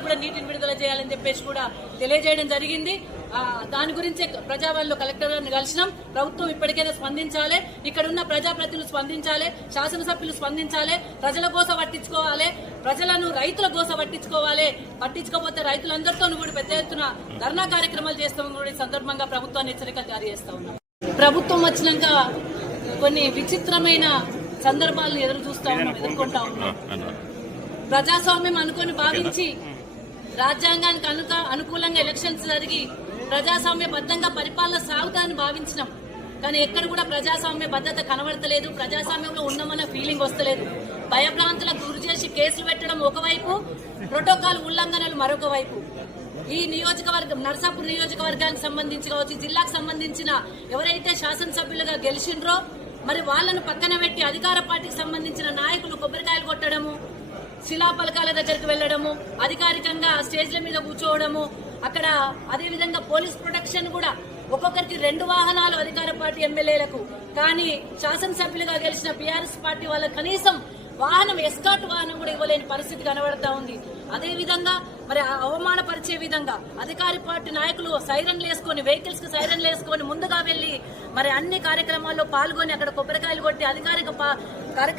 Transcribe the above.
కూడా నీటిని విడుదల చేయాలని చెప్పేసి కూడా తెలియజేయడం జరిగింది. దాని గురించే ప్రజావాళ్ళు కలెక్టర్ గారిని కలిసినాం. ప్రభుత్వం ఇప్పటికైనా స్పందించాలి. ఇక్కడ ఉన్న ప్రజాప్రతినిధులు స్పందించాలి. శాసనసభ్యులు స్పందించాలి. ప్రజల కోస పట్టించుకోవాలి. ప్రజలను రైతుల కోస పట్టించుకోవాలి. పట్టించుకోకపోతే రైతులందరితో కూడా పెద్ద ఎత్తున ధర్నా కార్యక్రమాలు చేస్తామని కూడా ఈ సందర్భంగా ప్రభుత్వాన్ని హెచ్చరిక జారీ చేస్తా ఉన్నాం. ప్రభుత్వం వచ్చినాక కొన్ని విచిత్రమైన సందర్భాలను ఎదురు చూస్తా ఉన్నాం ఎదుర్కొంటా ఉన్నాం. ప్రజాస్వామ్యం అనుకొని భావించి రాజ్యాంగానికి అనుక అనుకూలంగా ఎలక్షన్స్ జరిగి ప్రజాస్వామ్యబద్ధంగా పరిపాలన సాగుతాదని భావించినాం. కానీ ఎక్కడ కూడా ప్రజాస్వామ్య భద్రత కనబడతలేదు. ప్రజాస్వామ్యంలో ఉన్నామన్న ఫీలింగ్ వస్తలేదు. భయభ్రాంతులకు గురి చేసి కేసులు పెట్టడం ఒకవైపు ప్రోటోకాల్ ఉల్లంఘనలు మరొక వైపు. ఈ నియోజకవర్గం నర్సాపూర్ నియోజకవర్గానికి సంబంధించి కావచ్చు జిల్లాకు సంబంధించిన ఎవరైతే శాసనసభ్యులుగా గెలిచిండ్రో మరి వాళ్ళను పక్కన పెట్టి అధికార పార్టీకి సంబంధించిన నాయకులు కొబ్బరికాయ శిలాపలకాల దగ్గరికి వెళ్ళడము అధికారికంగా స్టేజ్ల మీద కూర్చోవడము అక్కడ అదేవిధంగా పోలీస్ ప్రొటెక్షన్ కూడా ఒక్కొక్కరికి రెండు వాహనాలు అధికార పార్టీ ఎమ్మెల్యేలకు కానీ శాసనసభ్యులుగా గెలిచిన బీఆర్ఎస్ పార్టీ వాళ్ళకి కనీసం వాహనం ఎస్కాట్ వాహనం కూడా ఇవ్వలేని పరిస్థితి కనబడతా ఉంది. అదే విధంగా మరి అవమానపరిచే విధంగా అధికారి పార్టీ నాయకులు సైరన్లు వేసుకొని వెహికల్స్కి సైరన్లు వేసుకొని ముందుగా వెళ్ళి మరి అన్ని కార్యక్రమాల్లో పాల్గొని అక్కడ కొబ్బరికాయలు కొట్టి అధికారిక కార్యక్రమం